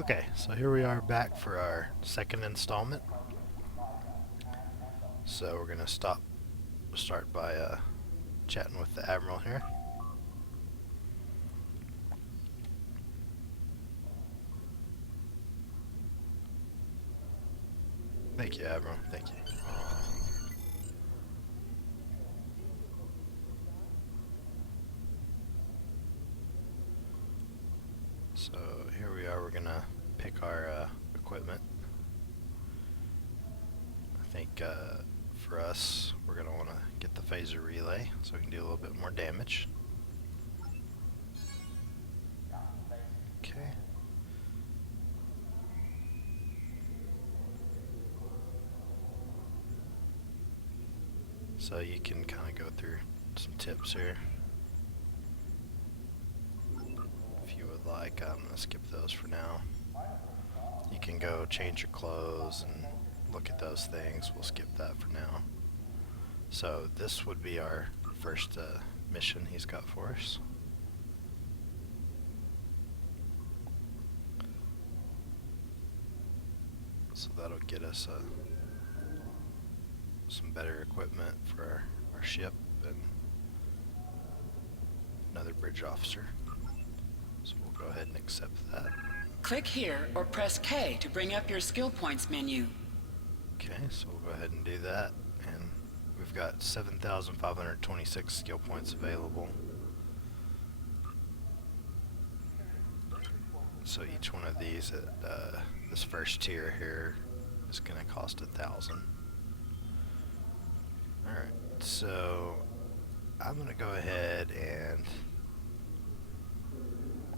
Okay, so here we are back for our second installment. So we're gonna start by chatting with the Admiral here. Thank you, Admiral. Thank you. So here we are. We're gonna pick our equipment. I think for us, we're gonna want to get the phaser relay so we can do a little bit more damage. Okay. So you can kind of go through some tips here. If you would like, I'm going to skip those for now. You can go change your clothes and look at those things. We'll skip that for now. So this would be our first mission he's got for us. So that'll get us some better equipment for our ship and another bridge officer. So we'll go ahead and accept that. Click here or press K to bring up your skill points menu. Okay, so we'll go ahead and do that. And we've got 7,526 skill points available. So each one of these at this first tier here is going to cost 1,000. Alright, so I'm going to go ahead and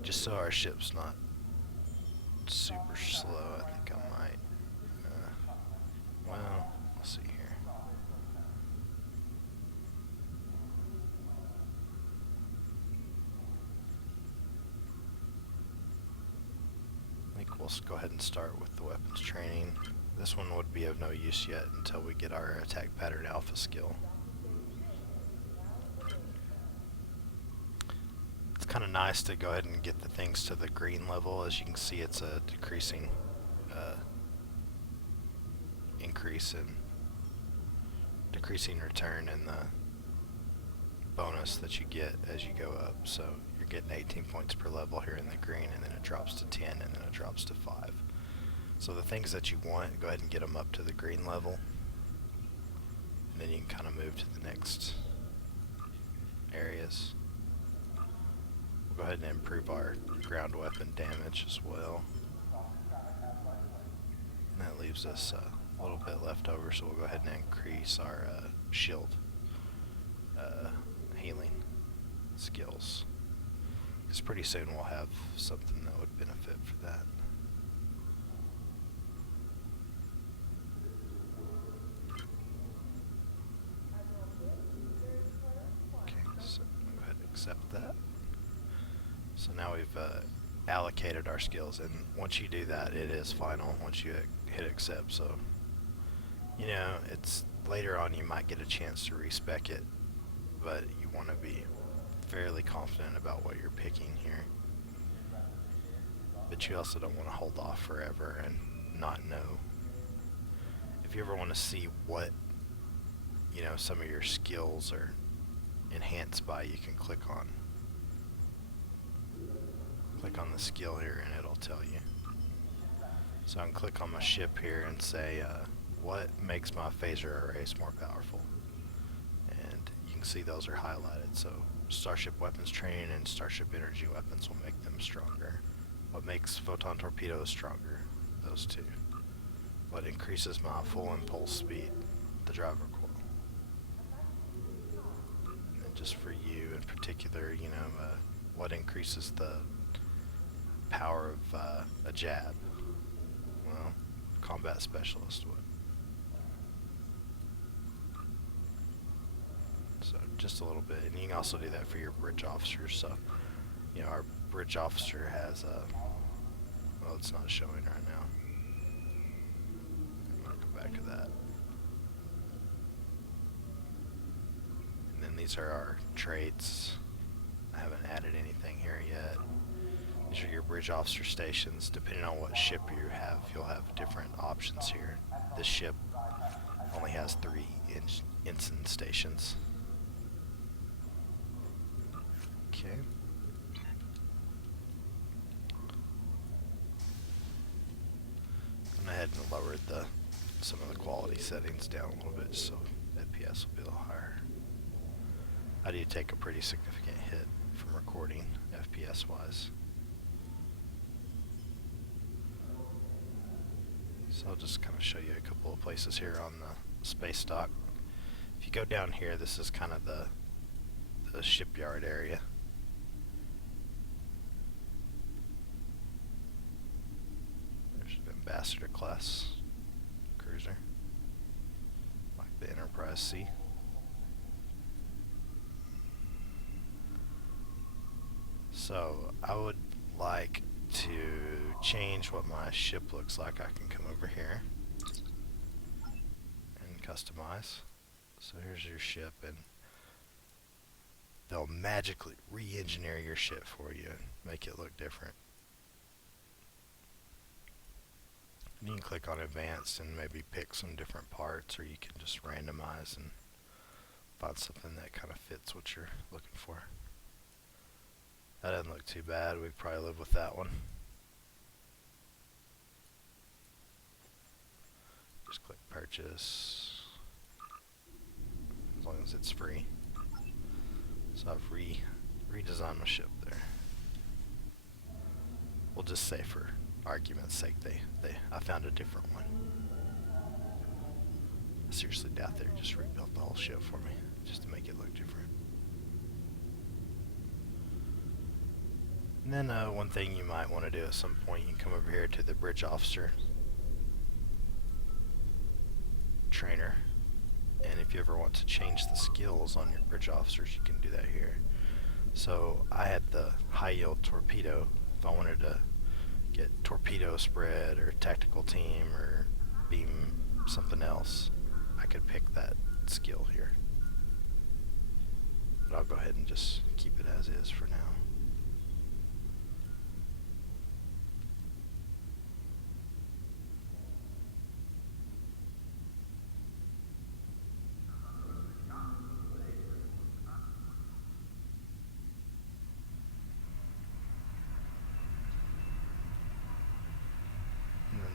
just so our ship's not super slow, I think I might, well, let's see here. I think we'll go ahead and start with the weapons training. This one would be of no use yet until we get our attack pattern alpha skill. It's kind of nice to go ahead and get the things to the green level. As you can see, it's a decreasing decreasing return in the bonus that you get as you go up. So you're getting 18 points per level here in the green, and then it drops to 10, and then it drops to 5. So the things that you want, go ahead and get them up to the green level, and then you can kind of move to the next areas. We'll go ahead and improve our ground weapon damage as well. And that leaves us a little bit left over, so we'll go ahead and increase our shield healing skills. Because pretty soon we'll have something that would benefit for that. Okay, so go ahead and accept that. So now we've allocated our skills, and once you do that, it is final once you hit accept. So, you know, it's later on you might get a chance to respec it, but you want to be fairly confident about what you're picking here. But you also don't want to hold off forever and not know. If you ever want to see what, you know, some of your skills are enhanced by, you can click on the skill here and it'll tell you. So I can click on my ship here and say what makes my phaser arrays more powerful, and you can see those are highlighted. So starship weapons training and starship energy weapons will make them stronger. What makes photon torpedoes stronger? Those two. What increases my full impulse speed? The driver coil. And just for you in particular, you know, what increases the power of a jab? Well, combat specialist would. So just a little bit, and you can also do that for your bridge officers. So, you know, our bridge officer has well, it's not showing right now. I'm gonna go back to that. And then these are our traits. I haven't added anything here yet. These are your bridge officer stations. Depending on what ship you have, you'll have different options here. This ship only has 3 ensign stations. Okay. I went ahead and lowered some of the quality settings down a little bit so FPS will be a little higher. I do take a pretty significant hit from recording FPS wise. So I'll just kind of show you a couple of places here on the space dock. If you go down here, this is kind of the shipyard area. There's an Ambassador class cruiser, like the Enterprise C. So I would like to change what my ship looks like. I can come over here and customize. So here's your ship, and they'll magically re-engineer your ship for you and make it look different. And you can click on advanced and maybe pick some different parts, or you can just randomize and find something that kind of fits what you're looking for. That doesn't look too bad. We'd probably live with that one. Just click purchase, as long as it's free. So I've redesigned my ship there. We'll just say for argument's sake I found a different one. I seriously doubt they just rebuilt the whole ship for me just to make it look different. And then one thing you might want to do at some point, you can come over here to the bridge officer trainer, and if you ever want to change the skills on your bridge officers, you can do that here. So I had the high yield torpedo. If I wanted to get torpedo spread or tactical team or beam something else, I could pick that skill here. But I'll go ahead and just keep it as is for now.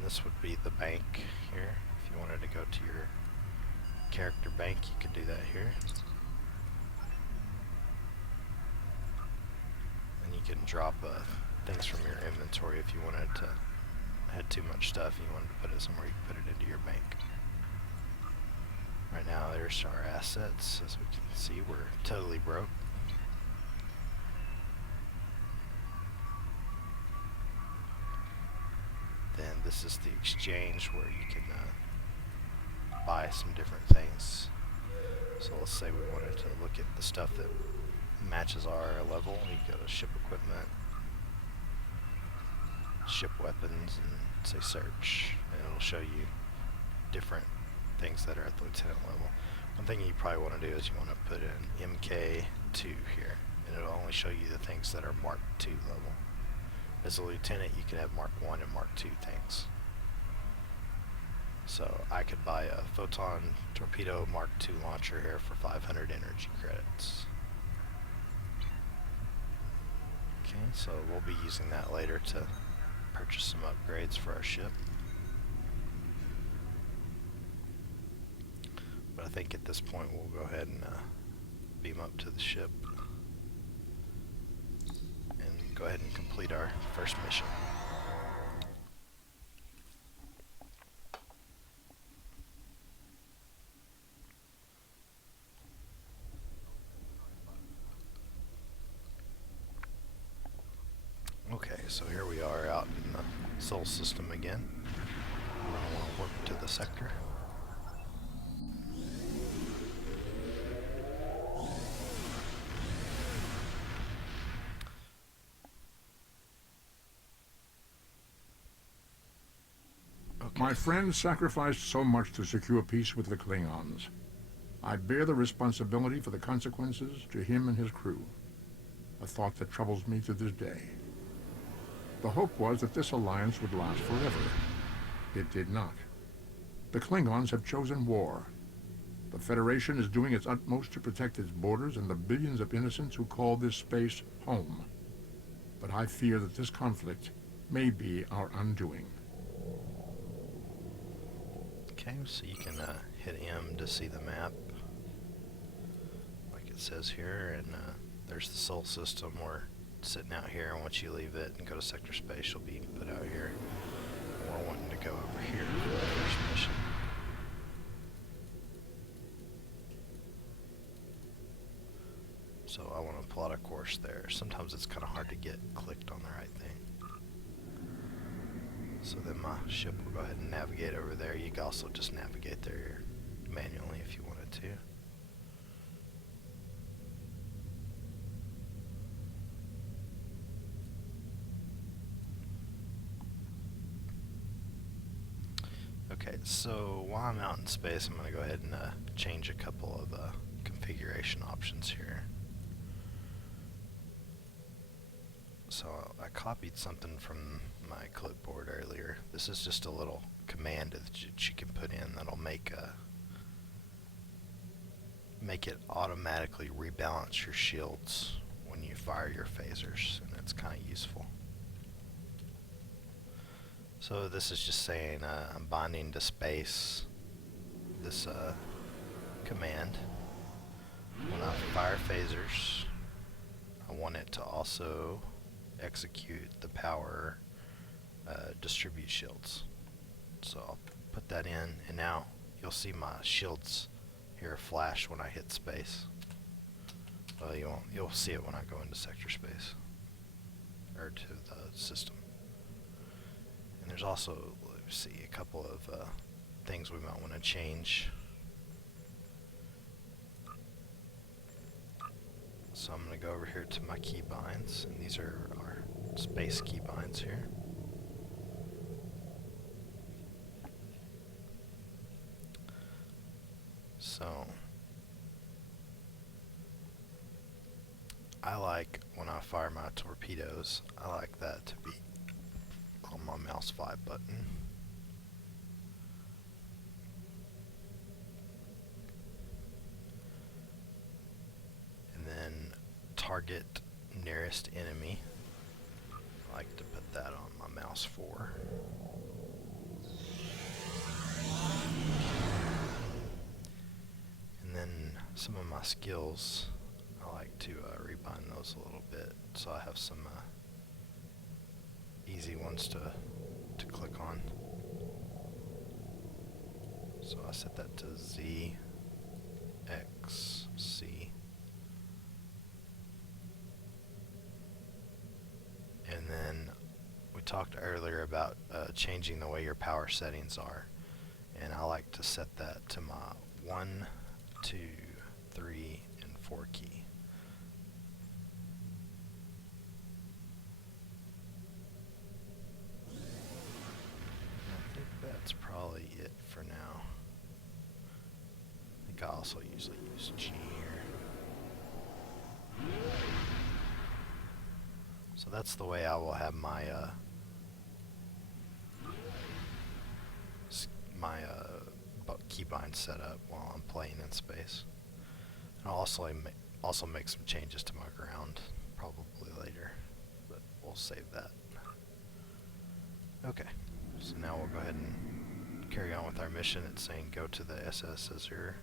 This would be the bank here. If you wanted to go to your character bank, you could do that here. And you can drop things from your inventory if you wanted to, had too much stuff and you wanted to put it somewhere, you could put it into your bank. Right now there's our assets. As we can see, we're totally broke. Then this is the exchange where you can buy some different things. So let's say we wanted to look at the stuff that matches our level. You go to ship equipment, ship weapons, and say search, and it'll show you different things that are at the lieutenant level. One thing you probably want to do is you want to put in MK2 here, and it'll only show you the things that are Mark II level. As a lieutenant, you can have Mark 1 and Mark 2 things. So I could buy a photon torpedo Mark 2 launcher here for 500 energy credits. Okay, so we'll be using that later to purchase some upgrades for our ship. But I think at this point we'll go ahead and beam up to the ship and go ahead and complete our first mission. Okay, so here we are out in the Sol system again. We're going to want to warp to the sector. Okay. My friend sacrificed so much to secure peace with the Klingons. I bear the responsibility for the consequences to him and his crew. A thought that troubles me to this day. The hope was that this alliance would last forever. It did not. The Klingons have chosen war. The Federation is doing its utmost to protect its borders and the billions of innocents who call this space home. But I fear that this conflict may be our undoing. Okay, so you can hit M to see the map, like it says here, and there's the Sol system. We're sitting out here, and once you leave it and go to sector space, you'll be put out here. We're wanting to go over here for the first mission. So I want to plot a course there. Sometimes it's kind of hard to get clicked on the right thing. So then my ship will go ahead and navigate over there. You can also just navigate there manually if you wanted to. Okay, so while I'm out in space, I'm going to go ahead and change a couple of configuration options here. So I copied something from my clipboard earlier. This is just a little command that you can put in that'll make it automatically rebalance your shields when you fire your phasers, and it's kind of useful. So this is just saying I'm binding to space this command. When I fire phasers, I want it to also execute the power distribute shields. So I'll put that in, and now you'll see my shields here flash when I hit space. Well, you won't. You'll see it when I go into sector space or to the system. And there's also, let's see, a couple of things we might want to change. So I'm going to go over here to my keybinds, and these are our space keybinds here. So I like, when I fire my torpedoes, I like that to be on my mouse 5 button. And then target nearest enemy, I like to put that on my mouse 4. And then some of my skills, I like to rebind those a little bit, so I have some easy ones to click on. So I set that to Z, X, C. And then we talked earlier about changing the way your power settings are, and I like to set that to my 1, 2, 3, and 4 key. I think that's probably it for now. I think I also usually use G here. So that's the way I will have my keybind set up while I'm playing in space. And I'll also make some changes to my ground probably later, but we'll save that. Okay, so now we'll go ahead and carry on with our mission. It's saying go to the SS Azure.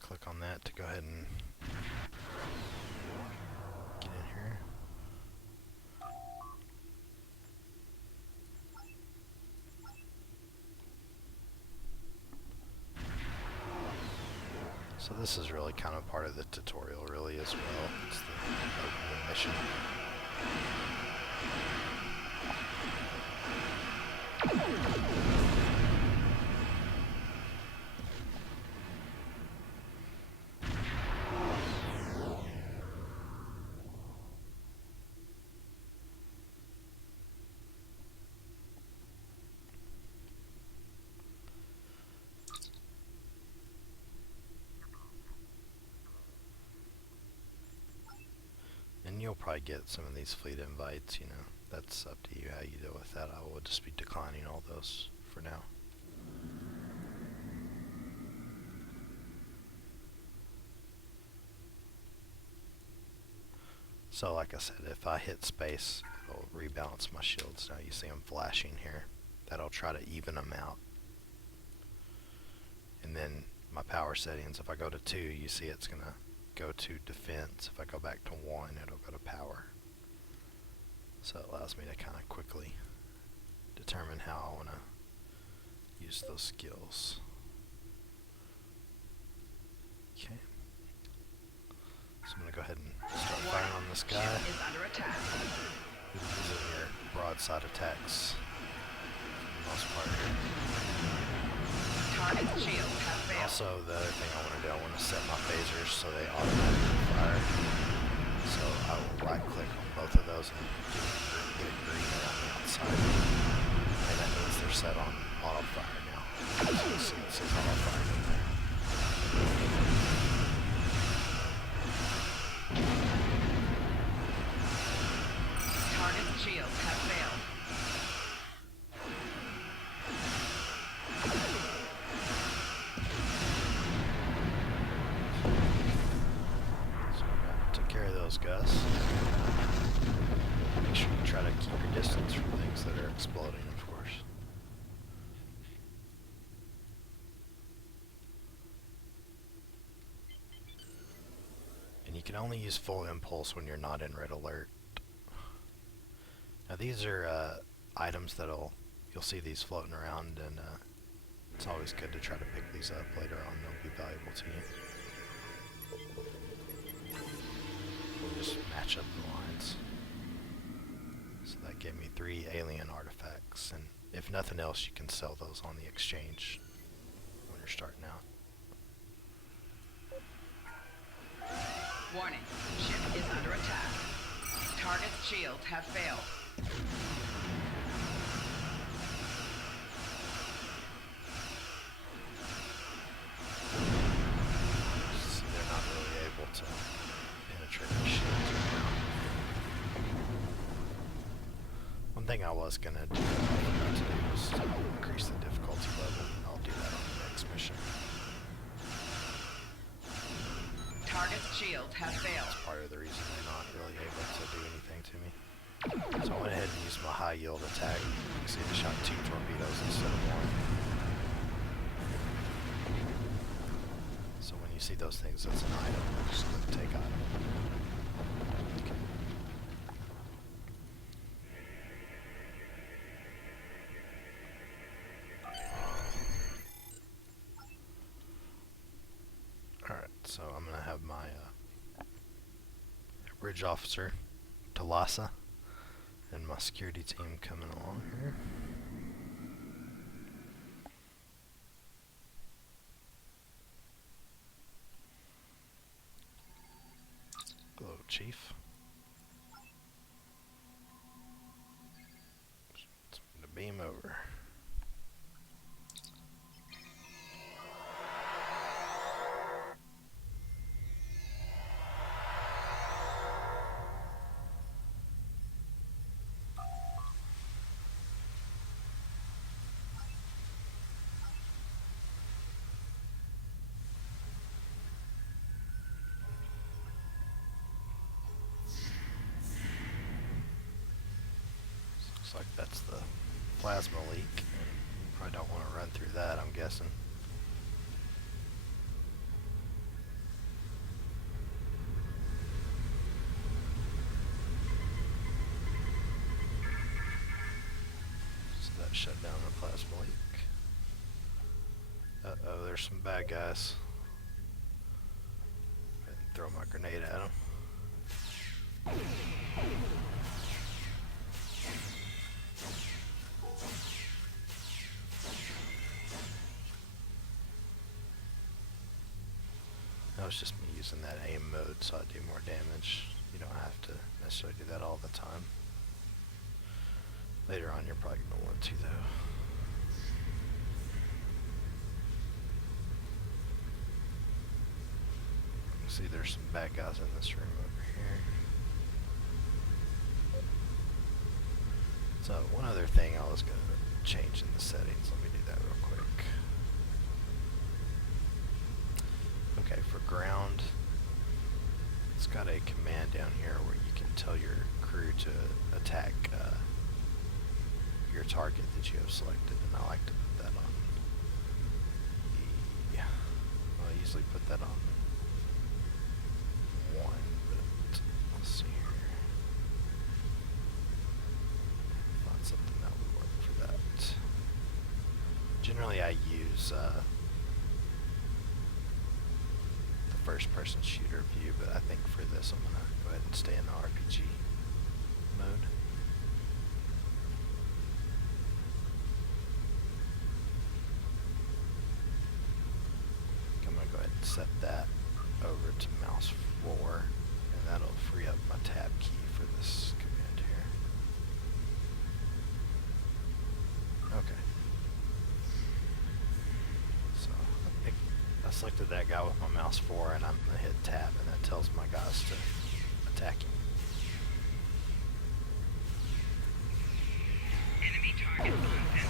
Click on that to go ahead and get in here. So this is really kind of part of the tutorial really as well. It's the mission. you'll probably get some of these fleet invites, you know. That's up to you how you deal with that. I will just be declining all those for now. So like I said, if I hit space, it'll rebalance my shields. Now you see them flashing here. That'll try to even them out. And then my power settings, if I go to 2, you see it's going to go to defense. If I go back to 1, it'll go to power. So it allows me to kind of quickly determine how I want to use those skills. Okay. So I'm going to go ahead and start firing on this guy. Ship is under attack. Using your broadside attacks for the most part here. Target shields have failed. Also, the other thing I want to do, I want to set my phasers so they automatically fire. So I will right click on both of those and get it green around the outside. And that means they're set on auto fire now. So you see it says auto fire in there. Target shields have failed. So I took care of those guys. Make sure you try to keep your distance from things that are exploding, of course. And you can only use full impulse when you're not in red alert. Now these are items that'll, you'll see these floating around, and it's always good to try to pick these up later on. They'll be valuable to you. We'll just match up the lines. So that gave me 3 alien artifacts, and if nothing else, you can sell those on the exchange when you're starting out. Warning. Ship is under attack. Target's shields have failed. So they're not really able to penetrate the shields right now. One thing I was going to do, was to increase the difficulty level. I'll do that on the next mission. Target's shields have failed. That's part of the reason they're not really able to do anything to me. So I went ahead and used my high yield attack. You can see I shot 2 torpedoes instead of 1. So when you see those things, that's an item. Just click take item. Okay. Alright, so I'm going to have my bridge officer, Talasa, and my security team coming along here. Hello, Chief. It's going to beam over. Looks like that's the plasma leak. Probably don't want to run through that, I'm guessing. So that shut down the plasma leak. Uh-oh, there's some bad guys. And throw my grenade at them. That was just me using that aim mode so I do more damage. You don't have to necessarily do that all the time. Later on you're probably going to want to though. See, there's some bad guys in this room over here. So one other thing I was going to change in the settings. Let me do that real quick. Okay, for ground, it's got a command down here where you can tell your crew to attack your target that you have selected, and I like to put that on the, well, I usually put that on 1, but let's see here. Find something that would work for that. Generally I use the first person shooter view, but I think for this I'm going to go ahead and stay in the RPG mode. I'm going to go ahead and set that over to mouse 4, and that'll free up my tab key for this command here. Okay. So I selected that guy with my mouse 4, and I'm going to hit tab, and that tells my guys to attack him. Enemy target on sensor.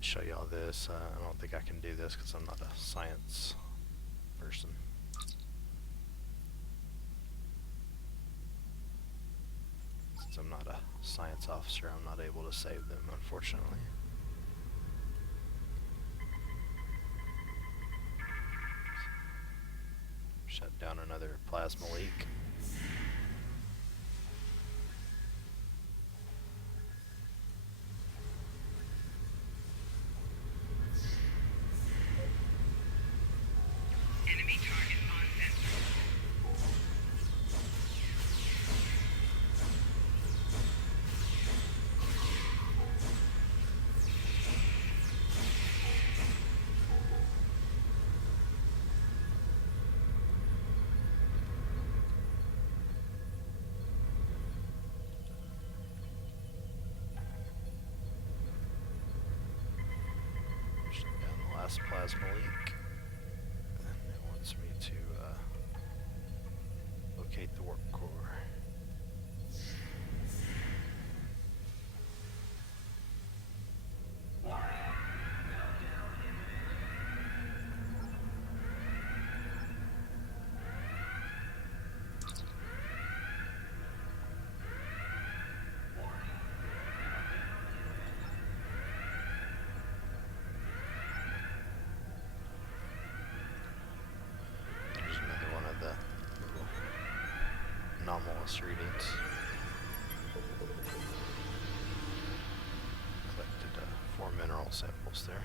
Show y'all this. I don't think I can do this because I'm not a science person. Since I'm not a science officer, I'm not able to save them, unfortunately. Shut down another plasma leak. Enemy target on sensor. Shut down the last plasma leak. And it wants me to locate the warp core. There's another one of the little anomalous readings. Collected 4 mineral samples there.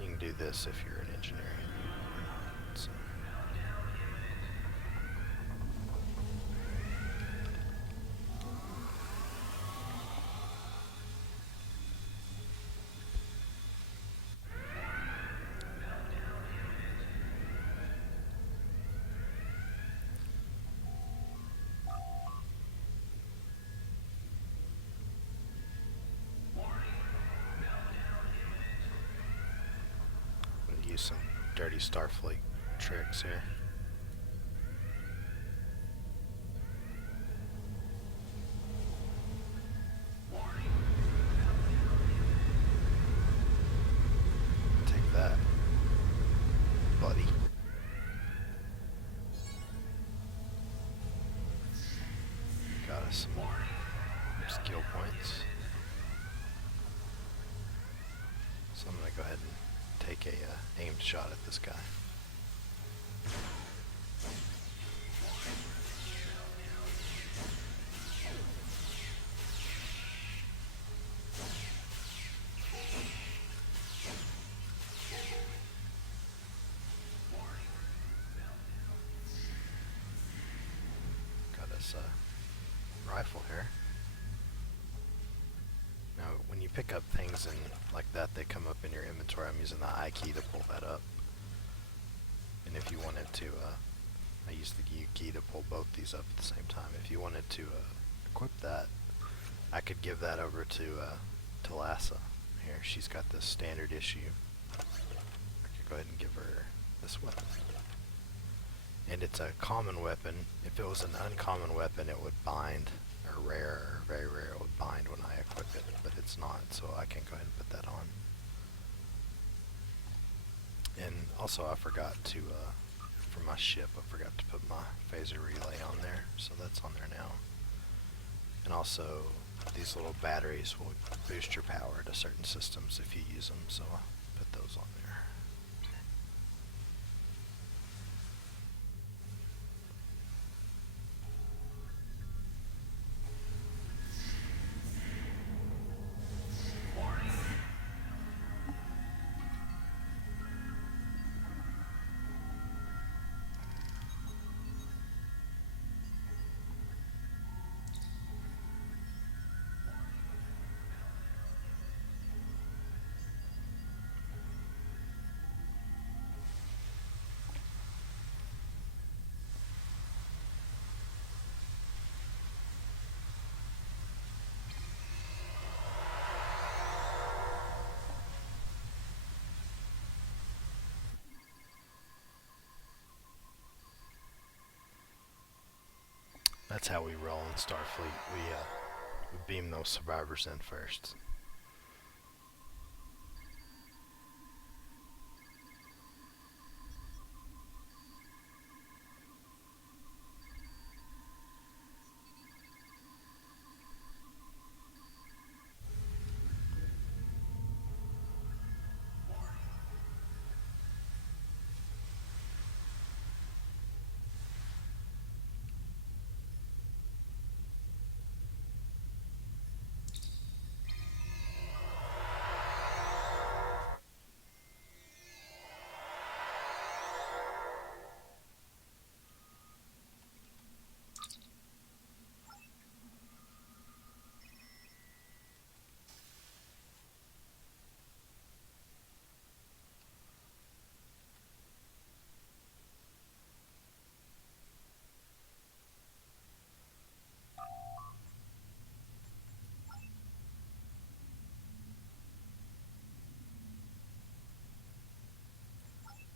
You can do this if you're an engineer. So. Use some dirty Starfleet tricks here. Take that, buddy. Got us some more skill points. So I'm gonna go ahead and take a aimed shot at this guy. Got us a rifle here. Now, when you pick up things and like that, they come up in your inventory. I'm using the I key to pull that up. And if you wanted to I use the U key to pull both these up at the same time. If you wanted to equip that, I could give that over to Lassa. Here, she's got this standard issue. I could go ahead and give her this weapon. And it's a common weapon. If it was an uncommon weapon, it would bind, or rare, or very rare, it would bind when I equip it, but it's not, so I can go ahead and put that on. And also I forgot to, for my ship, I forgot to put my phaser relay on there, so that's on there now. And also, these little batteries will boost your power to certain systems if you use them, so I'll put those on there. That's how we roll in Starfleet. We beam those survivors in first.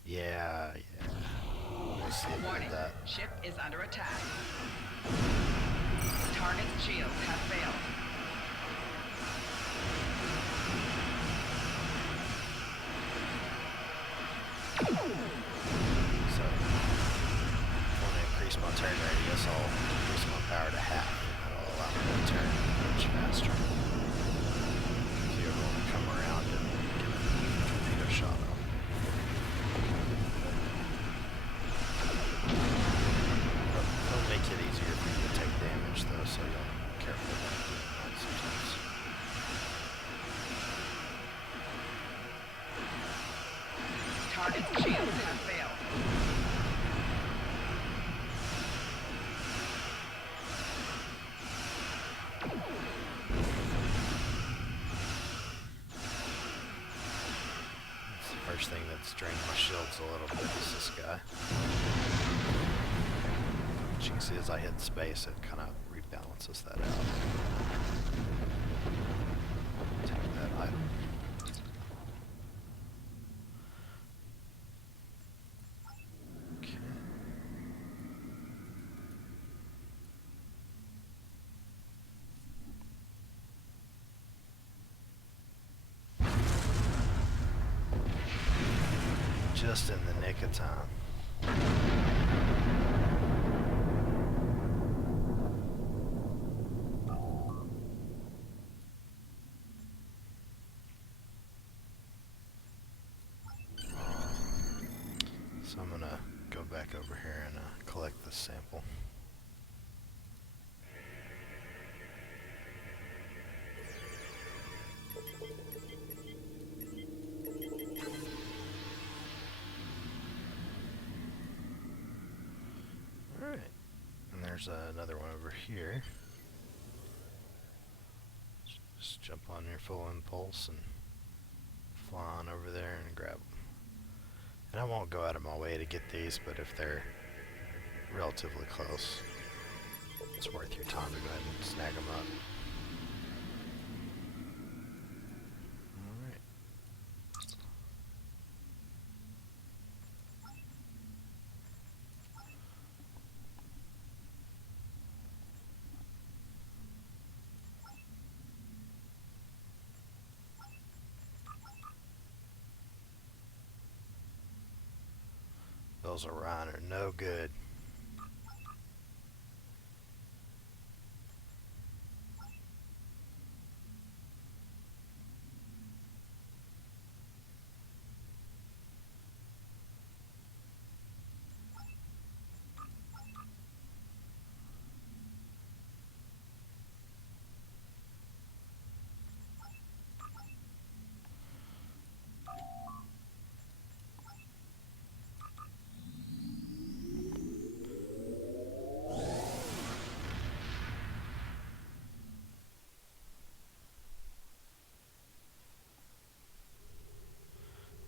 Yeah. I see it Warning. with that. Ship is under attack. Target's shields have failed. So, if I want to increase my turn radius, I'll increase my power to half. That'll allow me to turn much faster. If you ever want to come around and get a torpedo shot on. It'll make it easier for you to take damage though, so you'll be careful about doing that sometimes. Target's shields have failed. That's the first thing that's drained my shields a little bit is this guy. But you can see as I hit space, it kind of rebalances that out. Take that item. Okay. Just in the nick of time. So I'm gonna go back over here and collect this sample. Alright, and there's another one over here. Just jump on your full impulse and fly on over there and grab them. And I won't go out of my way to get these, but if they're relatively close. It's worth your time to go ahead and snag them up. Alright. Those Orion are no good.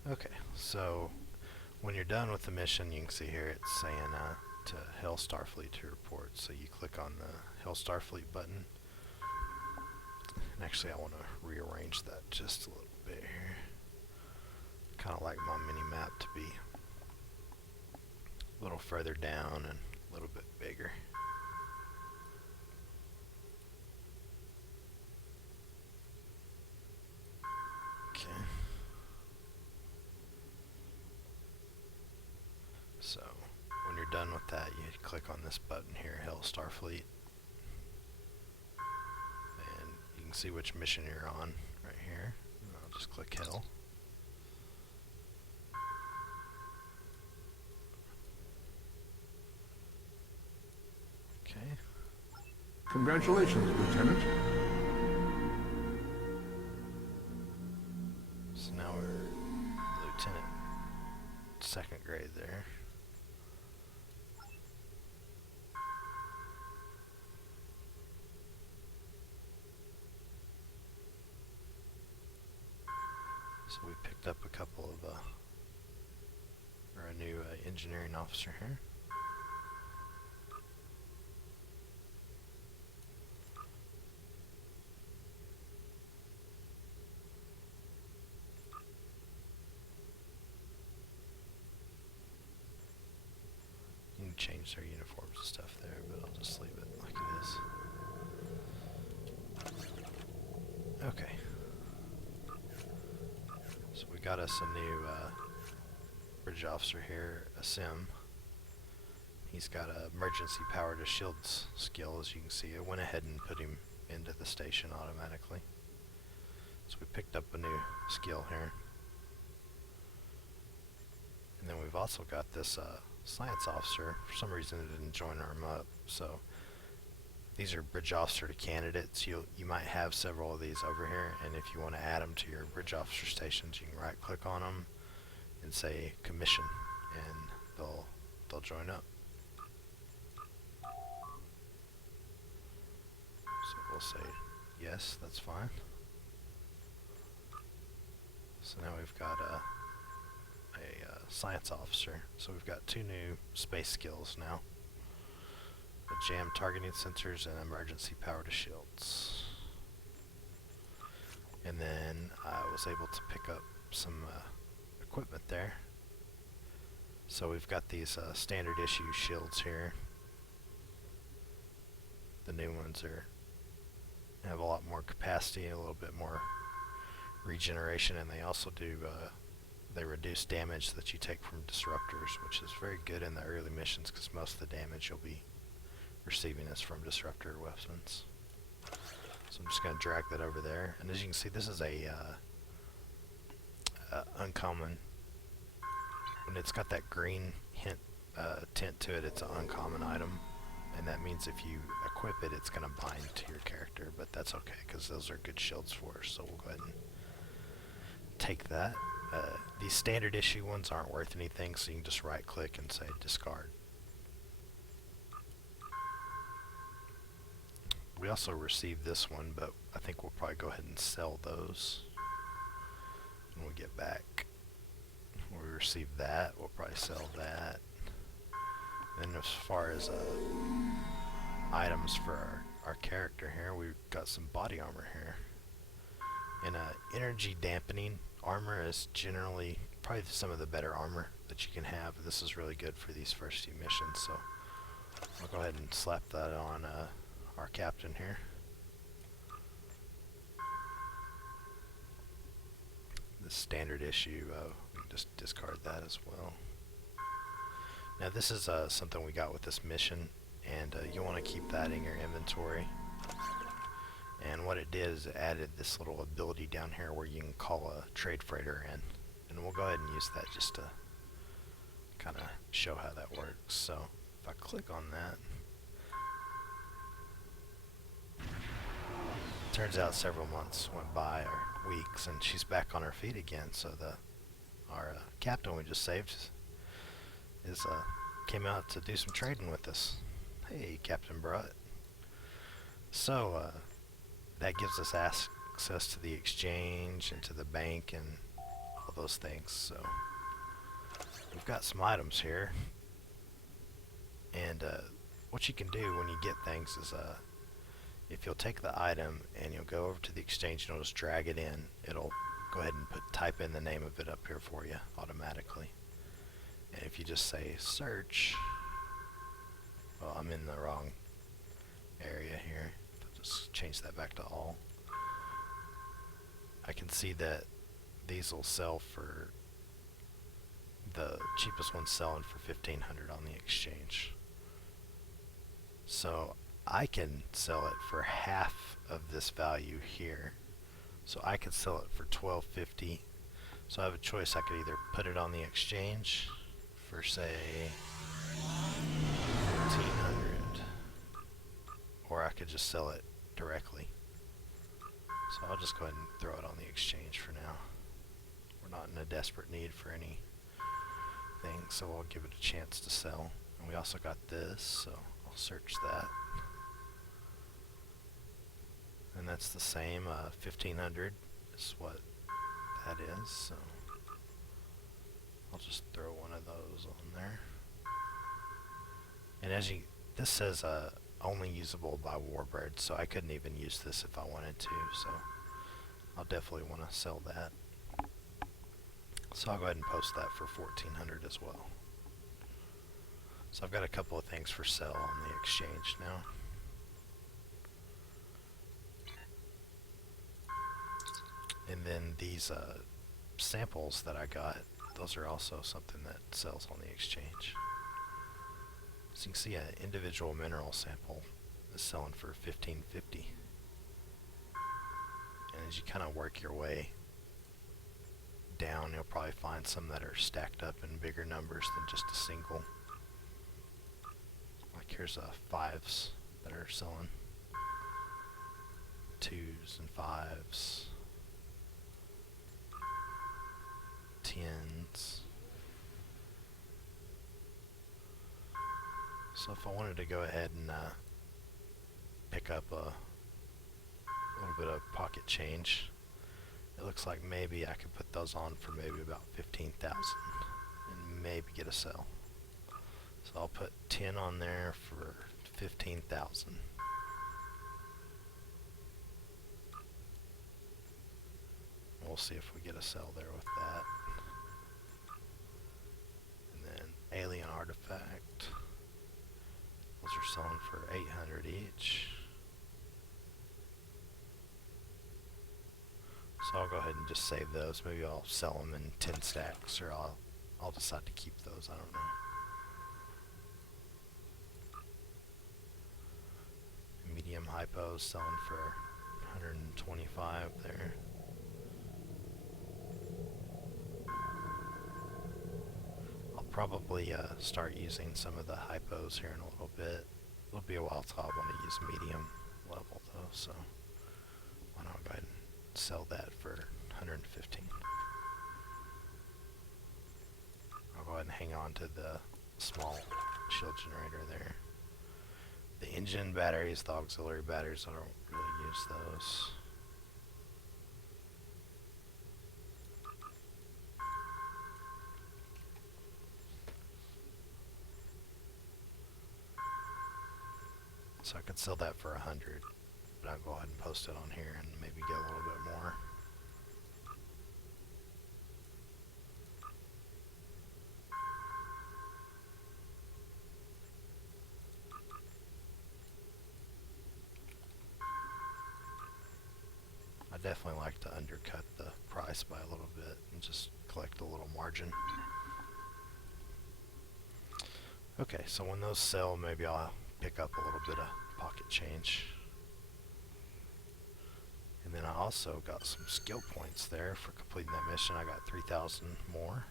Okay, so when you're done with the mission, you can see here it's saying to Hell Starfleet to report. So you click on the Hell Starfleet button. And actually, I want to rearrange that just a little bit here. Kind of like my mini map to be a little further down and a little bit bigger. Okay. So, when you're done with that, you click on this button here, Hell Starfleet. And you can see which mission you're on right here. And I'll just click Hell. Okay. Congratulations, Lieutenant. So now we're Lieutenant, second grade there. So we picked up a couple of, or a new engineering officer here. You can change their uniforms and stuff there, but I'll just leave it like it is. Okay. So we got us a new bridge officer here, a sim. He's got a emergency power to shields skill, as you can see. I went ahead and put him into the station automatically. So we picked up a new skill here. And then we've also got this science officer. For some reason it didn't join our up. So these are bridge officer to candidates. You might have several of these over here, and if you want to add them to your bridge officer stations, you can right click on them and say commission, and they'll join up. So we'll say yes, that's fine. So now we've got a science officer. So we've got two new space skills now. The jam targeting sensors and emergency power to shields. And then I was able to pick up some equipment there. So we've got these standard issue shields here. The new ones have a lot more capacity and a little bit more regeneration, and they also do they reduce damage that you take from disruptors, which is very good in the early missions because most of the damage you'll be receiving is from disruptor weapons. So I'm just going to drag that over there, and as you can see, this is a uncommon. When it's got that green tint to it, it's an uncommon item, and that means if you equip it, it's going to bind to your character, but that's okay because those are good shields for us, so we'll go ahead and take that. These standard issue ones aren't worth anything, so you can just right click and say discard. We also received this one, but I think we'll probably go ahead and sell those when we get back. When we receive that, we'll probably sell that. And as far as items for our character here, we've got some body armor here. And energy dampening armor is generally probably some of the better armor that you can have. This is really good for these first few missions, so I'll go ahead and slap that on our captain here. The standard issue, we can just discard that as well. Now this is something we got with this mission, and you'll want to keep that in your inventory. And what it did is it added this little ability down here where you can call a trade freighter in. And we'll go ahead and use that just to kind of show how that works. So if I click on that, turns out several months went by, or weeks, and she's back on her feet again. So our captain we just saved came out to do some trading with us. Hey, Captain Brutt. So that gives us access to the exchange and to the bank and all those things. So we've got some items here, and what you can do when you get things is if you'll take the item and you'll go over to the exchange and you'll just drag it in, it'll go ahead and type in the name of it up here for you automatically. And if you just say search, well, I'm in the wrong area here. I'll just change that back to all. I can see that these will sell for, the cheapest one's selling for $1,500 on the exchange. So I can sell it for half of this value here. So I could sell it for $1,250. So I have a choice. I could either put it on the exchange for say $1,500, or I could just sell it directly. So I'll just go ahead and throw it on the exchange for now. We're not in a desperate need for anything, so I'll give it a chance to sell. And we also got this, so I'll search that. And that's the same, 1,500 is what that is, so I'll just throw one of those on there. And as this says only usable by warbirds, so I couldn't even use this if I wanted to, so I'll definitely want to sell that. So I'll go ahead and post that for $1,400 as well. So I've got a couple of things for sale on the exchange now. And then these samples that I got, those are also something that sells on the exchange. So you can see an individual mineral sample is selling for $1,550. And as you kind of work your way down, you'll probably find some that are stacked up in bigger numbers than just a single. Like here's fives that are selling, 2s and 5s, 10s. So if I wanted to go ahead and pick up a little bit of pocket change, it looks like maybe I could put those on for maybe about 15,000 and maybe get a sell. So I'll put 10 on there for 15,000. We'll see if we get a sell there with that. And then alien artifact. Those are selling for 800 each. So I'll go ahead and just save those. Maybe I'll sell them in 10 stacks, or I'll decide to keep those. I don't know. Medium hypos selling for 125 there. I'll probably start using some of the hypos here in a little bit. It'll be a while till I want to use medium level though, so why not go ahead and sell that for 115. I'll go ahead and hang on to the small shield generator there. The engine batteries, the auxiliary batteries, I don't really use those. So I could sell that for 100, but I'll go ahead and post it on here and maybe get a little bit more. I definitely like to undercut the price by a little bit and just collect a little margin. Okay, so when those sell, maybe I'll pick up a little bit of pocket change. And then I also got some skill points there for completing that mission. I got 3,000 more.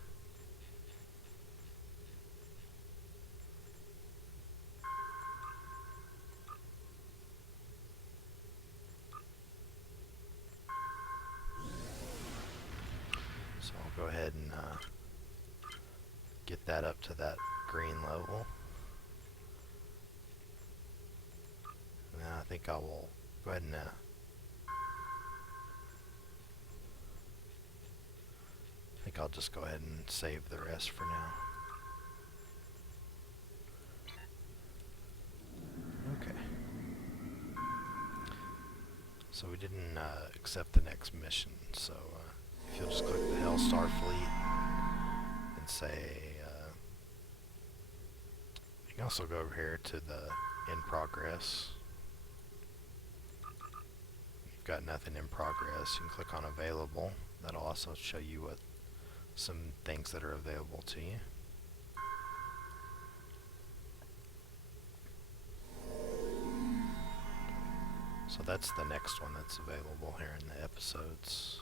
So I'll go ahead and get that up to that green level. And then I think I will go ahead and I think I'll just go ahead and save the rest for now. Okay. So we didn't accept the next mission, so if you'll just click the Hellstar Fleet and say, you can also go over here to the in progress. You've got nothing in progress, you can click on available. That'll also show you what some things that are available to you. So that's the next one that's available here in the episodes.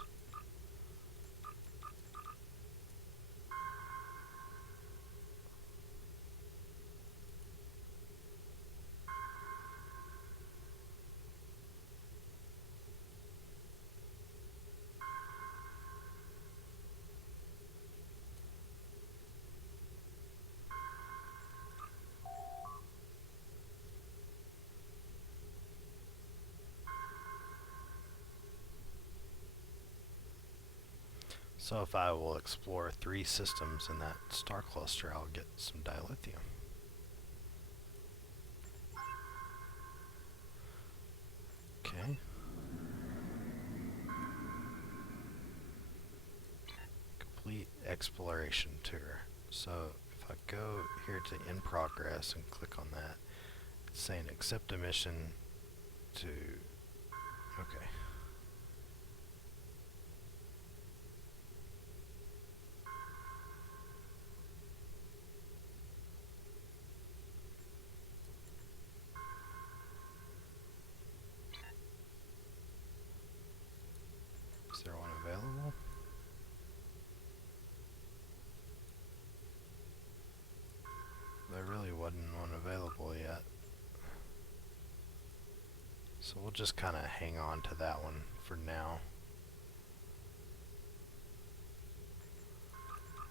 So if I will explore 3 systems in that star cluster, I'll get some dilithium. Okay. Complete exploration tour. So if I go here to in progress and click on that, it's saying accept a mission to, okay. Is there one available? There really wasn't one available yet. So we'll just kind of hang on to that one for now.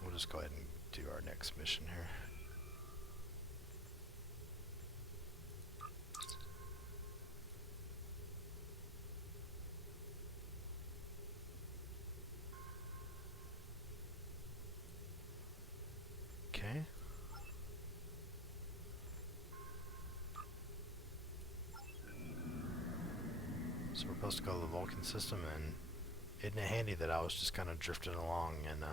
We'll just go ahead and do our next mission here. Okay. So we're supposed to go to the Vulcan system, and isn't it handy that I was just kind of drifting along, and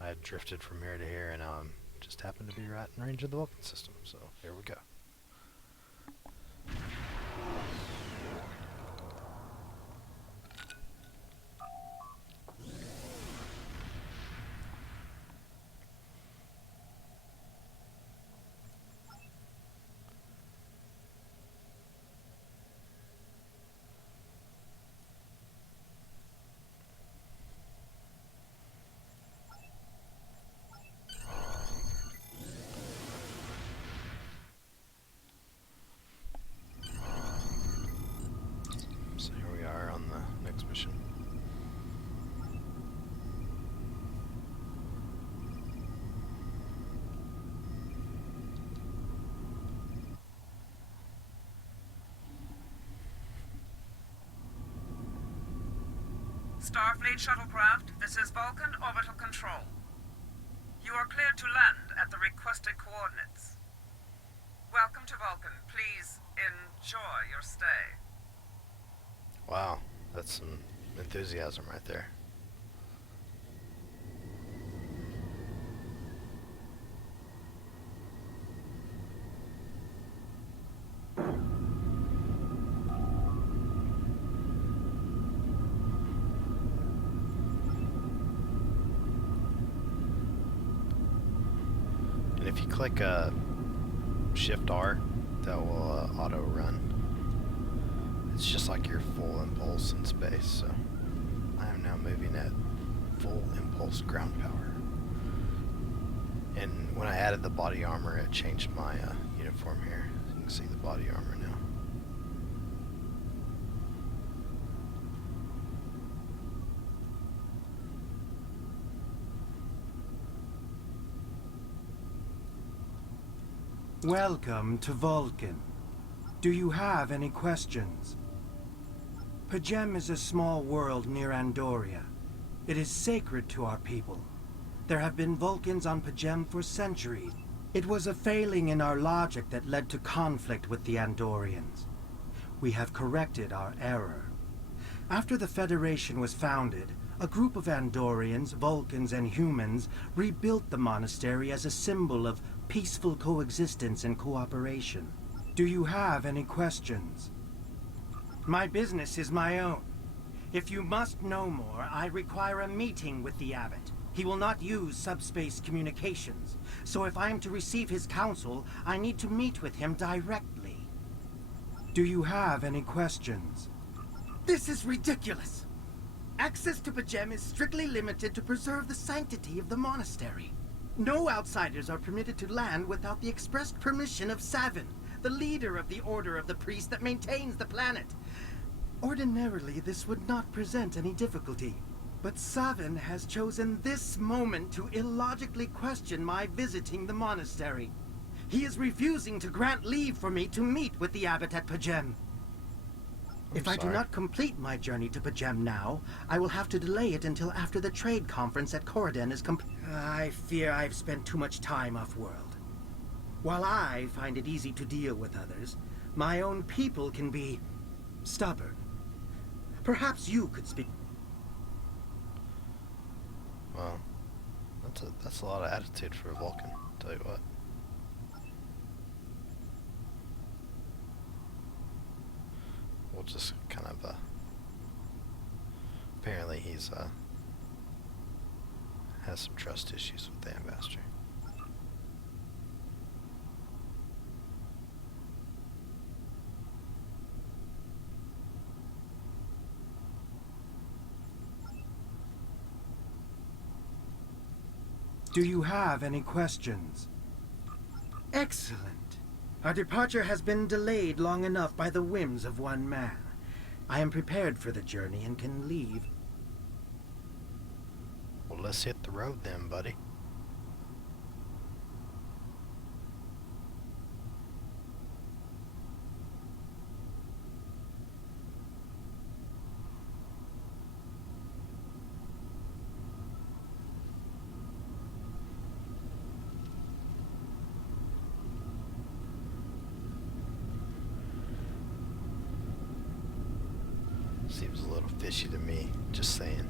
I had drifted from here to here, and just happened to be right in range of the Vulcan system. So here we go. So here we are on the next mission. Starfleet shuttlecraft, this is Vulcan Orbital Control. You are cleared to land at the requested coordinates. Welcome to Vulcan. Please, in Sure, your stay. Wow, that's some enthusiasm right there. And if you click Shift R, that will auto run. It's just like your full impulse in space, so I am now moving at full impulse ground power. And when I added the body armor, it changed my uniform here. So you can see the body armor now. Welcome to Vulcan. Do you have any questions? Pajem is a small world near Andoria. It is sacred to our people. There have been Vulcans on Pajem for centuries. It was a failing in our logic that led to conflict with the Andorians. We have corrected our error. After the Federation was founded, a group of Andorians, Vulcans, and humans rebuilt the monastery as a symbol of peaceful coexistence and cooperation. Do you have any questions? My business is my own. If you must know more, I require a meeting with the abbot. He will not use subspace communications, so if I am to receive his counsel, I need to meet with him directly. Do you have any questions? This is ridiculous! Access to Pajem is strictly limited to preserve the sanctity of the monastery. No outsiders are permitted to land without the expressed permission of Savin, the leader of the Order of the Priest that maintains the planet. Ordinarily, this would not present any difficulty. But Savin has chosen this moment to illogically question my visiting the monastery. He is refusing to grant leave for me to meet with the abbot at Pajem. If I do not complete my journey to Pajem now, I will have to delay it until after the trade conference at Corridon is complete. I fear I've spent too much time off-world. While I find it easy to deal with others, my own people can be stubborn. Perhaps you could speak. Well, that's a lot of attitude for a Vulcan, tell you what. We'll just kind of, apparently he's, has some trust issues with the ambassador. Do you have any questions? Excellent. Our departure has been delayed long enough by the whims of one man. I am prepared for the journey and can leave. Well, let's hit the road then, buddy. Seems a little fishy to me, just saying.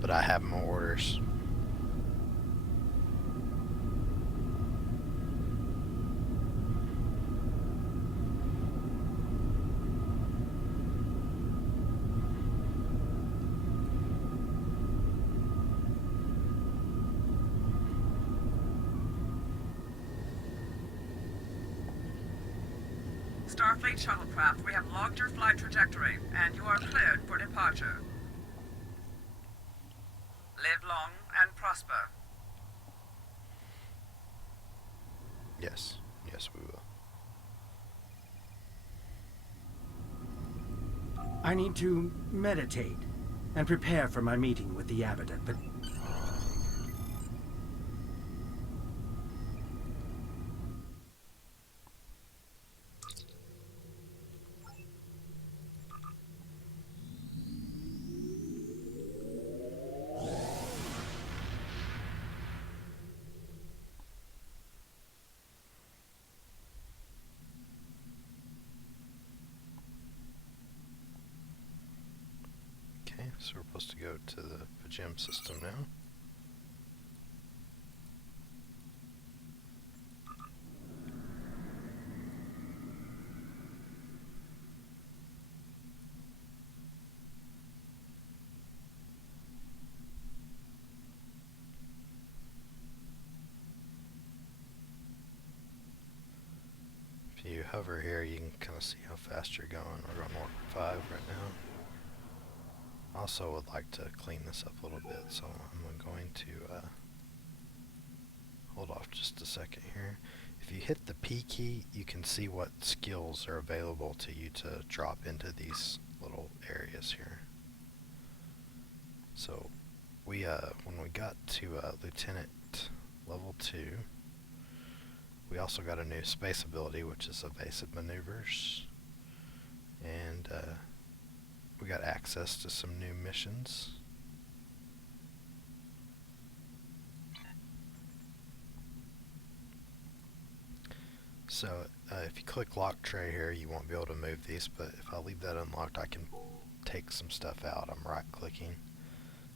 But I have my orders. Starfleet shuttlecraft, we have logged your flight trajectory, and you are cleared for departure. Live long and prosper. Yes, yes we will. I need to meditate and prepare for my meeting with the abbot, but So we're supposed to go to the gem system now. If you hover here, you can kind of see how fast you're going. We're going warp 5 right now. Also would like to clean this up a little bit, so I'm going to hold off just a second here. If you hit the P key, you can see what skills are available to you to drop into these little areas here. So we when we got to Lieutenant level 2, we also got a new space ability, which is evasive maneuvers, and we got access to some new missions. So if you click lock tray here, you won't be able to move these, but if I leave that unlocked, I can take some stuff out. I'm right clicking.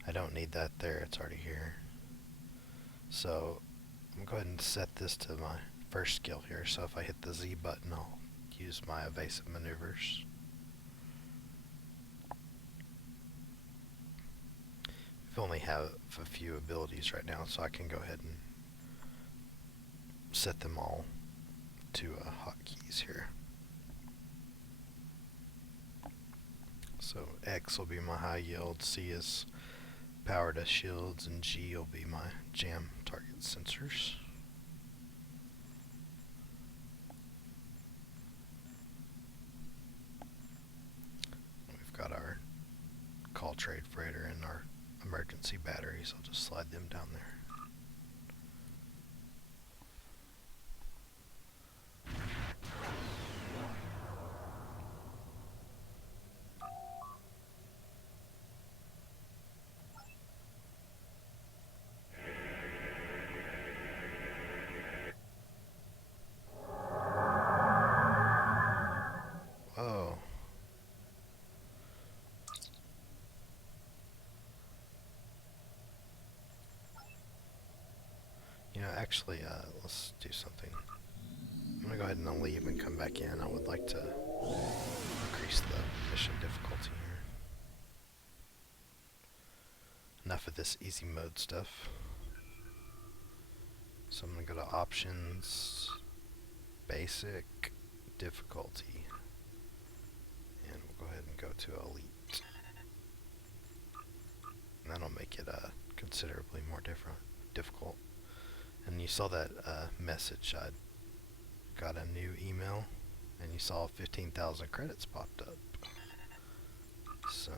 I don't need that there, it's already here. So I'm going to go ahead and set this to my first skill here. So if I hit the Z button, I'll use my evasive maneuvers. I only have a few abilities right now, so I can go ahead and set them all to hotkeys here. So X will be my high yield, C is power to shields, and G will be my jam target sensors. We've got our call trade freighter and our emergency batteries. I'll just slide them down there. Whoa. You know, actually, let's do something. I'm gonna go ahead and leave and come back in. I would like to increase the mission difficulty here. Enough of this easy mode stuff. So I'm gonna go to options, basic, difficulty, and we'll go ahead and go to elite. And that'll make it considerably more difficult. And you saw that message. I got a new email, and you saw 15,000 credits popped up. So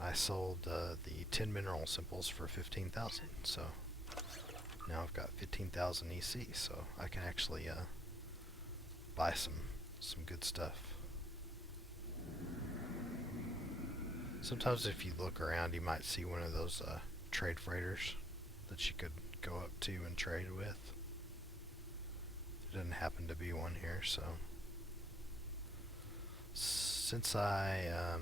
I sold the 10 mineral symbols for 15,000. So now I've got 15,000 EC. So I can actually buy some good stuff. Sometimes if you look around, you might see one of those trade freighters that you could go up to and trade with. There doesn't happen to be one here, so since I'll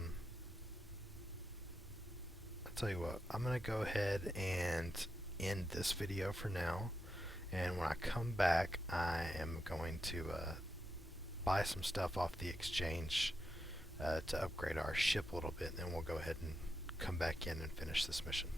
tell you what, I'm gonna go ahead and end this video for now, and when I come back I am going to buy some stuff off the exchange to upgrade our ship a little bit, and then we'll go ahead and come back in and finish this mission.